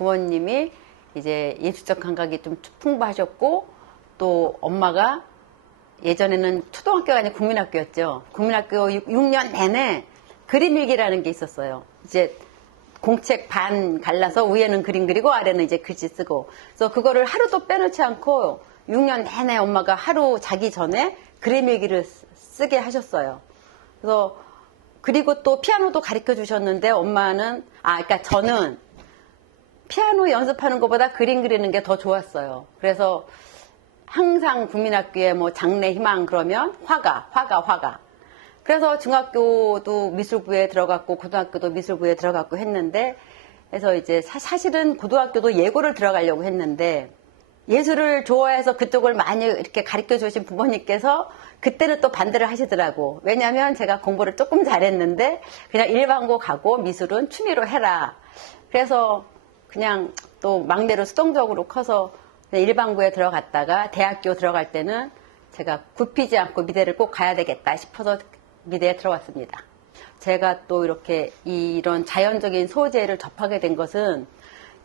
부모님이 이제 예술적 감각이 좀 풍부하셨고, 또 엄마가 예전에는 초등학교가 아니라 국민학교였죠. 국민학교 6년 내내 그림 일기라는 게 있었어요. 이제 공책 반 갈라서 위에는 그림 그리고 아래는 이제 글씨 쓰고. 그래서 그거를 하루도 빼놓지 않고 6년 내내 엄마가 하루 자기 전에 그림 일기를 쓰게 하셨어요. 그래서 그리고 또 피아노도 가르쳐 주셨는데 엄마는, 그러니까 저는 피아노 연습하는 것보다 그림 그리는 게 더 좋았어요. 그래서 항상 국민학교에 뭐 장래 희망 그러면 화가. 그래서 중학교도 미술부에 들어갔고 고등학교도 미술부에 들어갔고 했는데, 그래서 이제 사실은 고등학교도 예고를 들어가려고 했는데, 예술을 좋아해서 그쪽을 많이 이렇게 가르쳐 주신 부모님께서 그때는 또 반대를 하시더라고. 왜냐면 제가 공부를 조금 잘했는데 그냥 일반고 가고 미술은 취미로 해라. 그래서 그냥 또 막내로 수동적으로 커서 일반고에 들어갔다가 대학교 들어갈 때는 제가 굽히지 않고 미대를 꼭 가야 되겠다 싶어서 미대에 들어갔습니다. 제가 또 이렇게 이런 자연적인 소재를 접하게 된 것은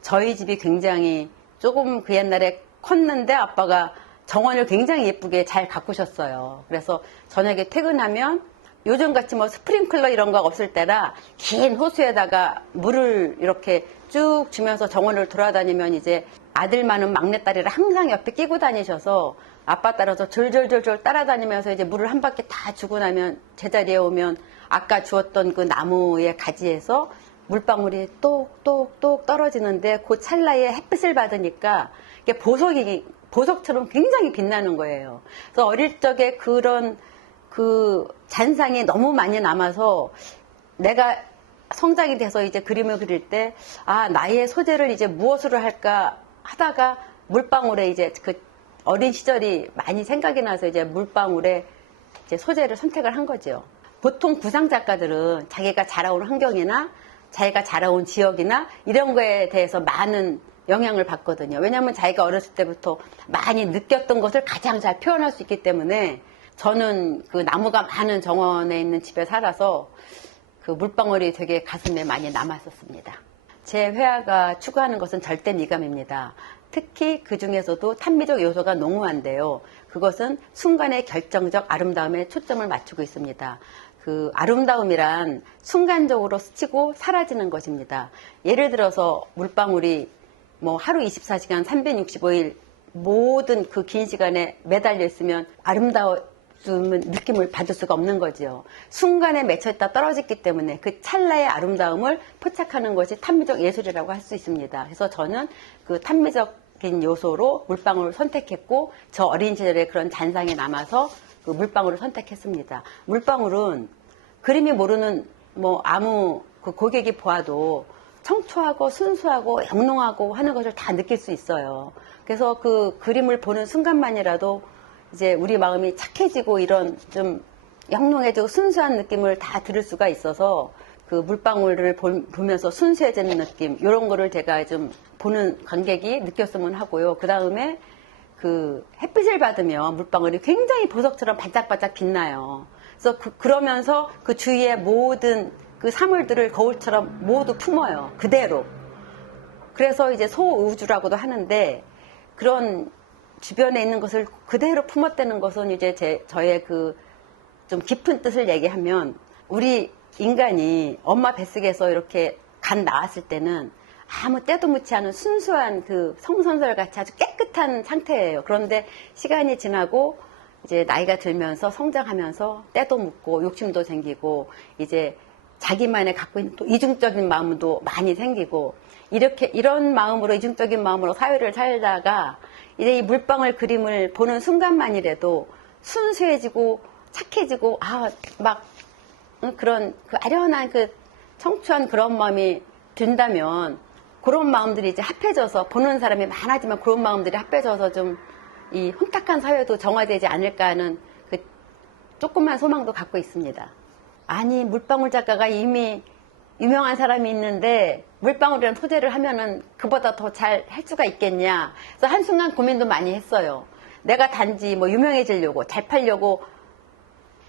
저희 집이 굉장히 조금 그 옛날에 컸는데 아빠가 정원을 굉장히 예쁘게 잘 가꾸셨어요. 그래서 저녁에 퇴근하면 요즘같이 뭐 스프링클러 이런 거 없을 때라 긴 호수에다가 물을 이렇게 쭉 주면서 정원을 돌아다니면 이제 아들 많은 막내딸이를 항상 옆에 끼고 다니셔서 아빠 따라서 졸졸졸졸 따라다니면서 이제 물을 한 바퀴 다 주고 나면 제자리에 오면 아까 주었던 그 나무의 가지에서 물방울이 똑똑똑 떨어지는데 그 찰나에 햇빛을 받으니까 이게 보석처럼 굉장히 빛나는 거예요. 그래서 어릴 적에 그런 그 잔상이 너무 많이 남아서 내가 성장이 돼서 이제 그림을 그릴 때, 나의 소재를 이제 무엇으로 할까 하다가 물방울에 이제 그 어린 시절이 많이 생각이 나서 이제 물방울에 이제 소재를 선택을 한 거죠. 보통 구상 작가들은 자기가 자라온 환경이나 자기가 자라온 지역이나 이런 거에 대해서 많은 영향을 받거든요. 왜냐하면 자기가 어렸을 때부터 많이 느꼈던 것을 가장 잘 표현할 수 있기 때문에, 저는 그 나무가 많은 정원에 있는 집에 살아서 그 물방울이 되게 가슴에 많이 남았었습니다. 제 회화가 추구하는 것은 절대 미감입니다. 특히 그 중에서도 탄미적 요소가 농후한데요. 그것은 순간의 결정적 아름다움에 초점을 맞추고 있습니다. 그 아름다움이란 순간적으로 스치고 사라지는 것입니다. 예를 들어서 물방울이 뭐 하루 24시간 365일 모든 그 긴 시간에 매달려 있으면 아름다운 느낌을 받을 수가 없는 거지요. 순간에 맺혀있다 떨어졌기 때문에 그 찰나의 아름다움을 포착하는 것이 탄미적 예술이라고 할 수 있습니다. 그래서 저는 그 탄미적인 요소로 물방울을 선택했고, 저 어린 시절에 그런 잔상이 남아서 그 물방울을 선택했습니다. 물방울은 그림이 모르는 뭐 아무 그 고객이 보아도 청초하고 순수하고 영롱하고 하는 것을 다 느낄 수 있어요. 그래서 그 그림을 보는 순간만이라도 이제 우리 마음이 착해지고 이런 좀 영롱해지고 순수한 느낌을 다 들을 수가 있어서 그 물방울을 보면서 순수해지는 느낌, 이런 거를 제가 좀 보는 관객이 느꼈으면 하고요. 그 다음에 그 햇빛을 받으면 물방울이 굉장히 보석처럼 반짝반짝 빛나요. 그래서 그러면서 그 주위의 모든 그 사물들을 거울처럼 모두 품어요. 그대로. 그래서 이제 소우주라고도 하는데, 그런 주변에 있는 것을 그대로 품었다는 것은 이제 저의 그 좀 깊은 뜻을 얘기하면, 우리 인간이 엄마 뱃속에서 이렇게 간 나왔을 때는 아무 때도 묻지 않은 순수한 그 성선설 같이 아주 깨끗한 상태예요. 그런데 시간이 지나고 이제 나이가 들면서 성장하면서 때도 묻고 욕심도 생기고 이제 자기만의 갖고 있는 또 이중적인 마음도 많이 생기고, 이런 마음으로, 이중적인 마음으로 사회를 살다가 이제 이 물방울 그림을 보는 순간만이라도 순수해지고 착해지고, 그런 그 아련한 그 청초한 그런 마음이 든다면, 그런 마음들이 이제 합해져서, 보는 사람이 많아지면 그런 마음들이 합해져서 좀 이 혼탁한 사회도 정화되지 않을까 하는 그 조그만 소망도 갖고 있습니다. 아니, 물방울 작가가 이미 유명한 사람이 있는데 물방울이라는 소재를 하면은 그보다 더 잘 할 수가 있겠냐. 그래서 한순간 고민도 많이 했어요. 내가 단지 뭐 유명해지려고, 잘 팔려고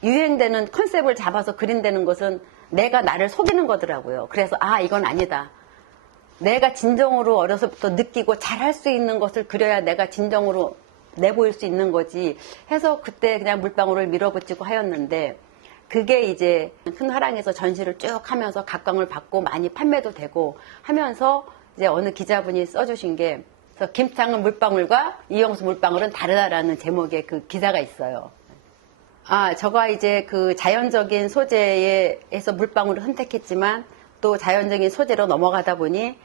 유행되는 컨셉을 잡아서 그린다는 것은 내가 나를 속이는 거더라고요. 그래서 이건 아니다. 내가 진정으로 어려서부터 느끼고 잘할 수 있는 것을 그려야 내가 진정으로 내보일 수 있는 거지 해서 그때 그냥 물방울을 밀어붙이고 하였는데, 그게 이제 큰 화랑에서 전시를 쭉 하면서 각광을 받고 많이 판매도 되고 하면서 이제 어느 기자분이 써주신 게, 그래서 김창은 물방울과 이영수 물방울은 다르다라는 제목의 그 기사가 있어요. 저가 이제 그 자연적인 소재에서 물방울을 선택했지만 또 자연적인 소재로 넘어가다 보니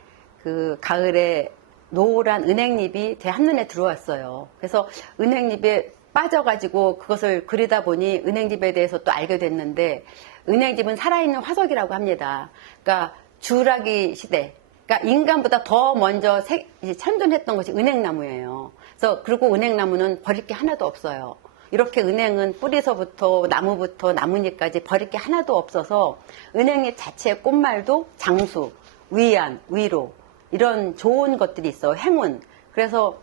그 가을에 노란 은행잎이 제 한눈에 들어왔어요. 그래서 은행잎에 빠져가지고 그것을 그리다 보니 은행잎에 대해서 또 알게 됐는데, 은행잎은 살아있는 화석이라고 합니다. 그러니까 주라기 시대, 그러니까 인간보다 더 먼저 생존했던 것이 은행나무예요. 그래서 그리고 은행나무는 버릴 게 하나도 없어요. 이렇게 은행은 뿌리서부터 나무부터 나뭇잎까지 버릴 게 하나도 없어서 은행잎 자체의 꽃말도 장수, 위안, 위로 이런 좋은 것들이 있어요. 행운. 그래서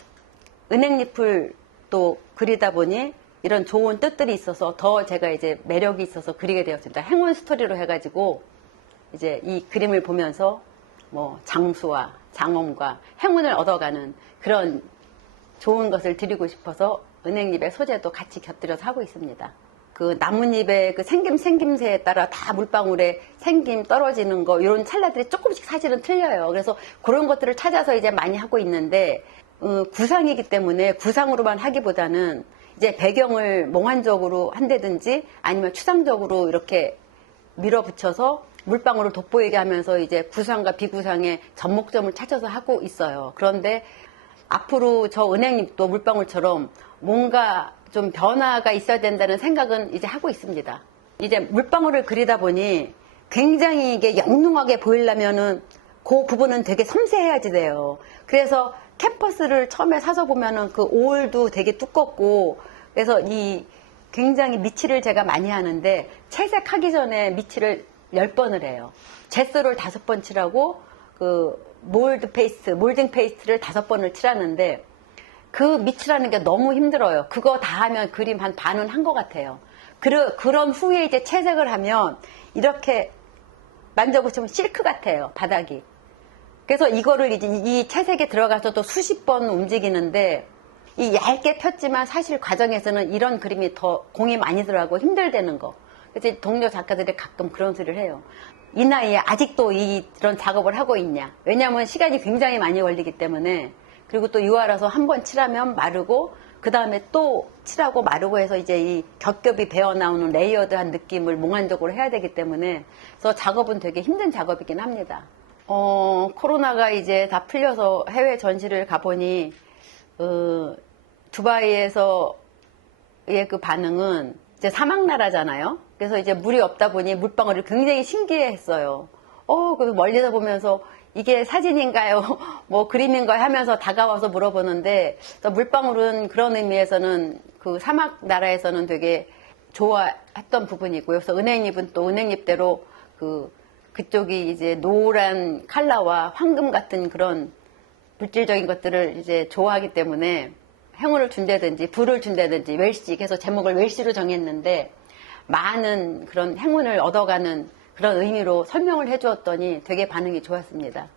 은행잎을 또 그리다 보니 이런 좋은 뜻들이 있어서 더 제가 이제 매력이 있어서 그리게 되었습니다. 행운 스토리로 해가지고 이제 이 그림을 보면서 뭐 장수와 장엄과 행운을 얻어가는 그런 좋은 것을 드리고 싶어서 은행잎의 소재도 같이 곁들여서 하고 있습니다. 그 나뭇잎의 그 생김새에 따라 다 물방울에 생김 떨어지는 거 이런 찰나들이 조금씩 사실은 틀려요. 그래서 그런 것들을 찾아서 이제 많이 하고 있는데, 구상이기 때문에 구상으로만 하기보다는 이제 배경을 몽환적으로 한다든지 아니면 추상적으로 이렇게 밀어붙여서 물방울을 돋보이게 하면서 이제 구상과 비구상의 접목점을 찾아서 하고 있어요. 그런데 앞으로 저 은행잎도 물방울처럼 뭔가 좀 변화가 있어야 된다는 생각은 이제 하고 있습니다. 이제 물방울을 그리다 보니 굉장히 이게 영롱하게 보이려면은 그 부분은 되게 섬세해야지 돼요. 그래서 캔버스를 처음에 사서 보면은 그 올도 되게 두껍고, 그래서 이 굉장히 미치를 제가 많이 하는데 채색하기 전에 미치를 10번을 해요. 제스를 5번 칠하고 그 몰딩 페이스트를 5번을 칠하는데, 그 밑이라는 게 너무 힘들어요. 그거 다 하면 그림 한 반은 한 것 같아요. 그런 후에 이제 채색을 하면 이렇게 만져보시면 실크 같아요, 바닥이. 그래서 이거를 이제 이 채색에 들어가서 또 수십 번 움직이는데, 이 얇게 폈지만 사실 과정에서는 이런 그림이 더 공이 많이 들어가고 힘들다는 거. 그래서 동료 작가들이 가끔 그런 소리를 해요. 이 나이에 아직도 이런 작업을 하고 있냐. 왜냐하면 시간이 굉장히 많이 걸리기 때문에. 그리고 또 유화라서 한 번 칠하면 마르고 그 다음에 또 칠하고 마르고 해서 이제 이 겹겹이 배어나오는 레이어드한 느낌을 몽환적으로 해야 되기 때문에, 그래서 작업은 되게 힘든 작업이긴 합니다. 코로나가 이제 다 풀려서 해외 전시를 가보니 두바이에서의 그 반응은 이제 사막나라잖아요. 그래서 이제 물이 없다 보니 물방울을 굉장히 신기해했어요. 그래서 멀리서 보면서 이게 사진인가요? 뭐 그림인가요? 하면서 다가와서 물어보는데, 물방울은 그런 의미에서는 그 사막 나라에서는 되게 좋아했던 부분이고요. 그래서 은행잎은 또 은행잎대로 그쪽이 이제 노란 칼라와 황금 같은 그런 물질적인 것들을 이제 좋아하기 때문에 행운을 준다든지 불을 준다든지 웰시, 그래서 제목을 웰시로 정했는데, 많은 그런 행운을 얻어가는 그런 의미로 설명을 해주었더니 되게 반응이 좋았습니다.